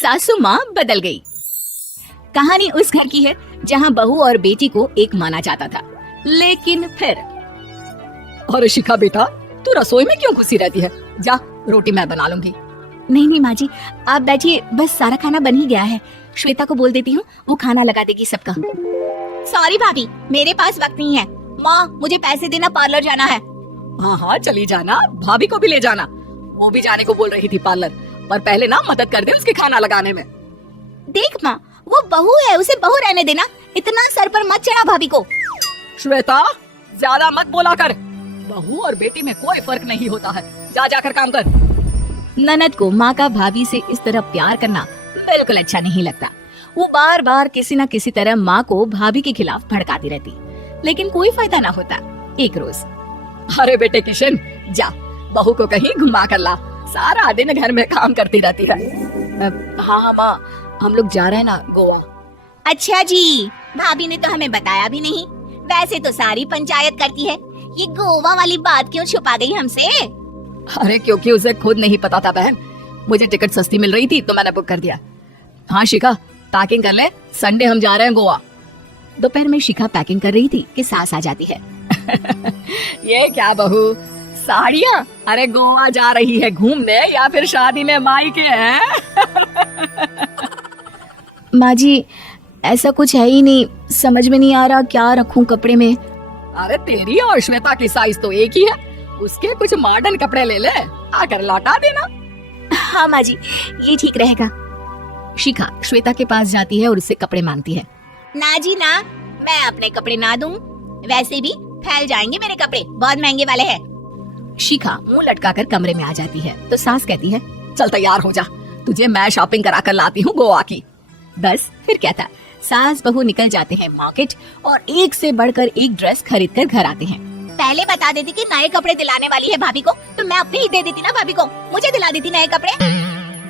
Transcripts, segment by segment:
सासू माँ बदल गई। कहानी उस घर की है जहाँ बहू और बेटी को एक माना जाता था, लेकिन फिर अरे शिखा बेटा, तू रसोई में क्यों घुसी रहती है? जा, रोटी मैं बना लूंगी। नहीं माँ जी, आप बैठिए, बस सारा खाना बन ही गया है। श्वेता को बोल देती हूँ, वो खाना लगा देगी सबका। सॉरी भाभी, मेरे पास वक्त नहीं है। माँ, मुझे पैसे देना, पार्लर जाना है। हाँ हाँ चली जाना, भाभी को भी ले जाना। वो भी जाने को बोल रही थी पार्लर, पर पहले ना मदद कर दे उसके खाना लगाने में। देख माँ, वो बहू है, उसे बहू रहने देना, इतना सर पर मत चढ़ा भाभी को। श्वेता, ज्यादा मत बोला कर। बहू और बेटी में कोई फर्क नहीं होता है। जा जाकर काम कर। ननद को माँ का भाभी से इस तरह प्यार करना बिल्कुल अच्छा नहीं लगता। वो बार बार किसी न किसी तरह माँ को भाभी के खिलाफ भड़काती रहती, लेकिन कोई फायदा ना होता। एक रोज, अरे बेटे किशन, जा बहू को कहीं घुमा कर ला, सारा दिन घर में काम करती रहती है। हाँ हाँ माँ, हम लोग जा रहे हैं ना गोवा। अच्छा जी, भाभी ने तो हमें बताया भी नहीं। वैसे तो सारी पंचायत करती है, ये गोवा वाली बात क्यों छुपा गई हमसे? अरे क्योंकि उसे खुद नहीं पता था बहन, मुझे टिकट सस्ती मिल रही थी तो मैंने बुक कर दिया। हाँ शिखा, पैकिंग कर ले, संडे हम जा रहे हैं गोवा। दोपहर में शिखा पैकिंग कर रही थी कि सास आ जाती है। ये क्या बहू, साड़ियाँ? अरे गोवा जा रही है घूमने या फिर शादी में मायके हैं? माँ जी, ऐसा कुछ है ही नहीं, समझ में नहीं आ रहा क्या रखूं कपड़े में। अरे तेरी और श्वेता की साइज तो एक ही है, उसके कुछ मॉडर्न कपड़े ले ले, आकर लौटा देना। हाँ माँ जी, ये ठीक रहेगा। शिखा श्वेता के पास जाती है और उससे कपड़े मांगती है। ना जी ना, मैं अपने कपड़े ना दूं, वैसे भी फैल जाएंगे मेरे कपड़े, बहुत महंगे वाले हैं। शिखा मुंह लटकाकर कमरे में आ जाती है तो सास कहती है, चल तैयार हो जा, तुझे मैं शॉपिंग करा कर लाती हूँ गोवा की। बस फिर क्या था, सास बहू निकल जाते हैं मार्केट और एक से बढ़कर एक ड्रेस खरीद कर घर आते हैं। पहले बता देती कि नए कपड़े दिलाने वाली है भाभी को, तो मैं अपने ही दे देती ना भाभी को, मुझे दिला देती नए कपड़े।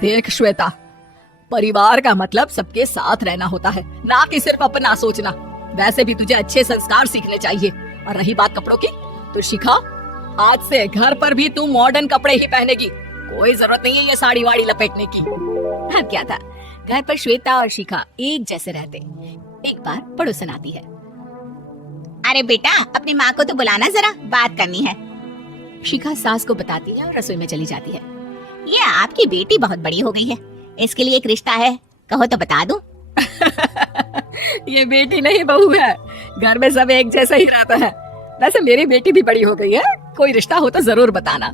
देख श्वेता, परिवार का मतलब सबके साथ रहना होता है, ना कि सिर्फ अपना सोचना। वैसे भी तुझे अच्छे संस्कार सीखने चाहिए। और रही बात कपड़ों की, तो शिखा, आज से घर पर भी तू मॉडर्न कपड़े ही पहनेगी, कोई जरूरत नहीं है ये साड़ी वाड़ी लपेटने की। हाँ क्या था, घर पर श्वेता और शिखा एक जैसे रहते। एक बार पड़ोसन आती है। अरे बेटा, अपनी माँ को तो बुलाना, जरा बात करनी है। शिखा सास को बताती है और रसोई में चली जाती है। ये आपकी बेटी बहुत बड़ी हो गई है, इसके लिए एक रिश्ता है, कहो तो बता दूं। ये बेटी नहीं बहू है, घर में सब एक जैसा ही रहता है। वैसे मेरी बेटी भी बड़ी हो गई है, कोई रिश्ता हो तो जरूर बताना।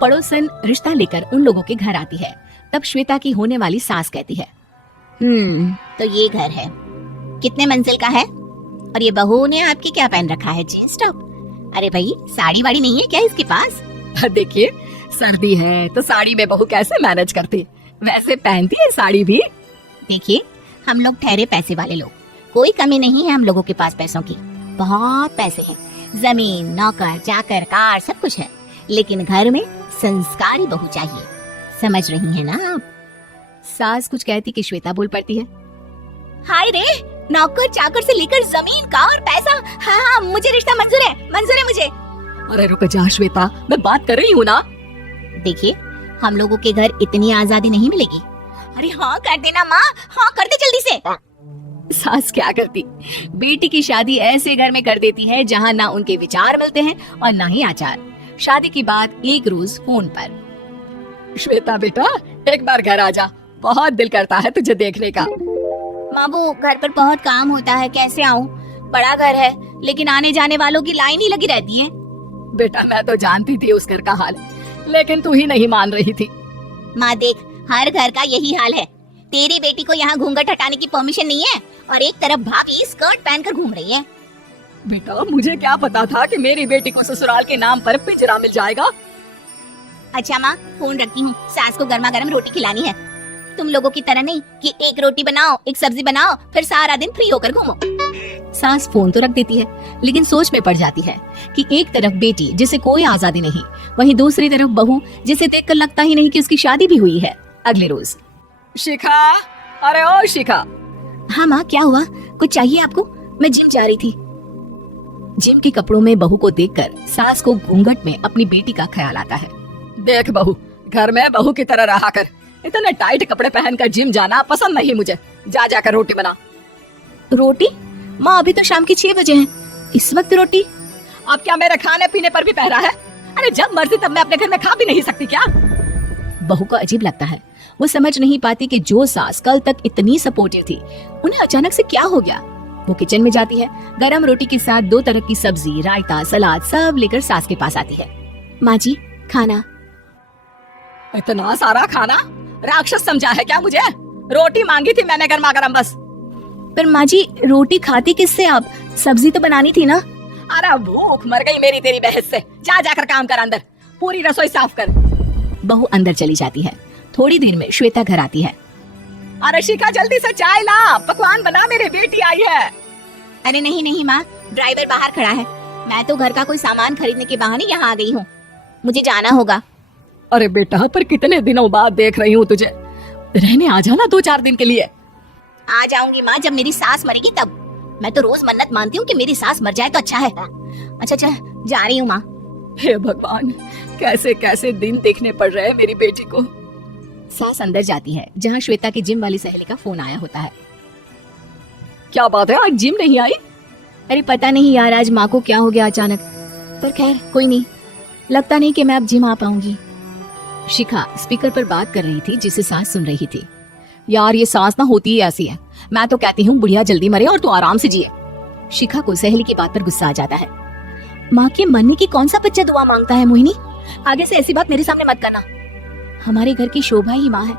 पड़ोसन रिश्ता लेकर उन लोगों के घर आती है। तब श्वेता की होने वाली सास कहती है, तो ये घर है, कितने मंजिल का है? और ये बहू ने आपकी क्या पहन रखा है, जींस टॉप? अरे भाई, साड़ी वाड़ी नहीं है क्या इसके पास? देखिए, सर्दी है तो साड़ी में बहू कैसे मैनेज करती, वैसे पहनती है साड़ी भी। देखिए, हम लोग ठहरे पैसे वाले लोग, कोई कमी नहीं है हम लोगों के पास पैसों की, बहुत पैसे हैं, जमीन, नौकर चाकर, कार, सब कुछ है, लेकिन घर में संस्कारी बहू चाहिए, समझ रही है ना आप? सास कुछ कहती कि श्वेता बोल पड़ती है, हाय रे, नौकर चाकर से लेकर जमीन, कार, पैसा, हाँ हाँ, मुझे रिश्ता मंजूर है, मंजूर है मुझे। अरे रुक जा श्वेता, मैं बात कर रही हूँ ना। देखिए, हम लोगों के घर इतनी आजादी नहीं मिलेगी। अरे हाँ कर देना माँ, हाँ कर दे जल्दी से। सास क्या करती, बेटी की शादी ऐसे घर में कर देती है जहाँ ना उनके विचार मिलते हैं और ना ही आचार। शादी के बाद एक रोज फोन पर, श्वेता बेटा, एक बार घर आ जा, बहुत दिल करता है तुझे देखने का। मामू, घर पर बहुत काम होता है, कैसे आऊँ? बड़ा घर है, लेकिन आने जाने वालों की लाइन ही लगी रहती है। बेटा, मैं तो जानती थी उस घर का हाल, लेकिन तू ही नहीं मान रही थी। माँ देख, हर घर का यही हाल है, तेरी बेटी को यहाँ घूंघट हटाने की परमिशन नहीं है और एक तरफ भाभी स्कर्ट पहनकर घूम रही है। बेटा, मुझे क्या पता था कि मेरी बेटी को ससुराल के नाम पर पिंजरा मिल जाएगा। अच्छा माँ, फोन रखती हूँ, सास को गर्मा गर्म रोटी खिलानी है। तुम लोगों की तरह नहीं कि एक रोटी बनाओ, एक सब्जी बनाओ, फिर सारा दिन फ्री होकर घूमो। सास फोन तो रख देती है, लेकिन सोच में पड़ जाती है कि एक तरफ बेटी जिसे कोई आजादी नहीं, वहीं दूसरी तरफ बहू जिसे देखकर लगता ही नहीं कि उसकी शादी भी हुई है। अगले रोज, शिखा, अरे ओ शिखा। हाँ माँ, क्या हुआ, कुछ चाहिए आपको? मैं जिम जा रही थी। जिम के कपड़ों में बहू को देखकर सास को घूंघट में अपनी बेटी का ख्याल आता है। देख बहू, घर में बहू की तरह रहा कर, इतने टाइट कपड़े पहनकर जिम जाना पसंद नहीं मुझे। जा जाकर रोटी बना। रोटी? माँ अभी तो शाम के 6 बजे हैं, इस वक्त रोटी? अब क्या मेरे खाने पीने पर भी पहरा है? अरे जब मर्जी तब मैं अपने घर में खा भी नहीं सकती क्या? बहू को अजीब लगता है। वो समझ नहीं पाती कि जो सास कल तक इतनी सपोर्टिव थी, उन्हें अचानक से क्या हो गया। वो किचन में जाती है, गरम रोटी के साथ 2 तरह की सब्जी, रायता, सलाद सब लेकर सास के पास आती है। माँ जी, खाना। इतना सारा खाना? राक्षस समझा है क्या मुझे? रोटी मांगी थी मैंने गर्मा गर्म बस। पर माँ जी, रोटी खाती किससे आप? सब्जी तो बनानी थी ना। अरे भूख मर गई मेरी तेरी बहस से। जा जाकर काम कर, अंदर पूरी रसोई साफ कर। बहू अंदर चली जाती है। थोड़ी देर में श्वेता घर आती है। अरे शिखा जल्दी से चाय ला, पकवान बना, मेरी बेटी आई है। अरे नहीं नहीं माँ, ड्राइवर बाहर खड़ा है। मैं तो घर का कोई सामान खरीदने के बहाने यहाँ आ गई हूँ, मुझे जाना होगा। अरे बेटा, पर कितने दिनों बाद देख रही हूँ तुझे, रहने आ जाना 2-4 दिन के लिए। आ जाऊंगी माँ, जब मेरी सास मरेगी तब। मैं तो रोज मन्नत मानती हूँ कि मेरी सास मर जाए तो अच्छा है। अच्छा चल, जा रही हूँ माँ। हे भगवान, कैसे कैसे दिन देखने पड़ रहे हैं मेरी बेटी को। सास अंदर जाती है, जहाँ श्वेता की जिम वाली सहेली का फोन आया होता है। क्या बात है, आज जिम नहीं आई? अरे पता नहीं यार, आज माँ को क्या हो गया अचानक। पर खैर कोई नहीं, लगता नहीं कि मैं अब जिम आ पाऊंगी। शिखा स्पीकर पर बात कर रही थी, जिसे सास सुन रही थी। यार ये सास ना होती ही ऐसी है। मैं तो कहती हूँ बुढ़िया जल्दी मरे और तू आराम से जिए। शिखा को सहेली की बात पर गुस्सा आ जाता है। माँ के मरने की कौन सा बच्चा दुआ मांगता है मोहिनी? आगे से ऐसी बात मेरे सामने मत करना। हमारे घर की शोभा ही माँ है।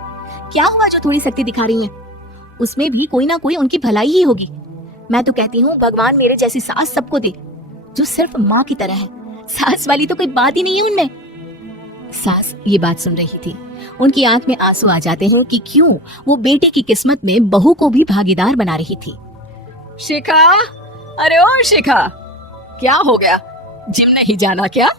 क्या हुआ जो थोड़ी शक्ति दिखा रही है? उसमें भी कोई ना कोई उनकी भलाई ही होगी। मैं तो कहती हूँ भगवान मेरे जैसी सास सबको दे, जो सिर्फ माँ की तरह है। सास वाली तो कोई बात ही नहीं है उनमें। सास ये बात सुन रही थी। उनकी आंख में आंसू आ जाते हैं कि क्यों वो बेटे की किस्मत में बहू को भी भागीदार बना रही थी। शिखा, अरे ओ शिखा, क्या हो गया? जिम नहीं जाना क्या?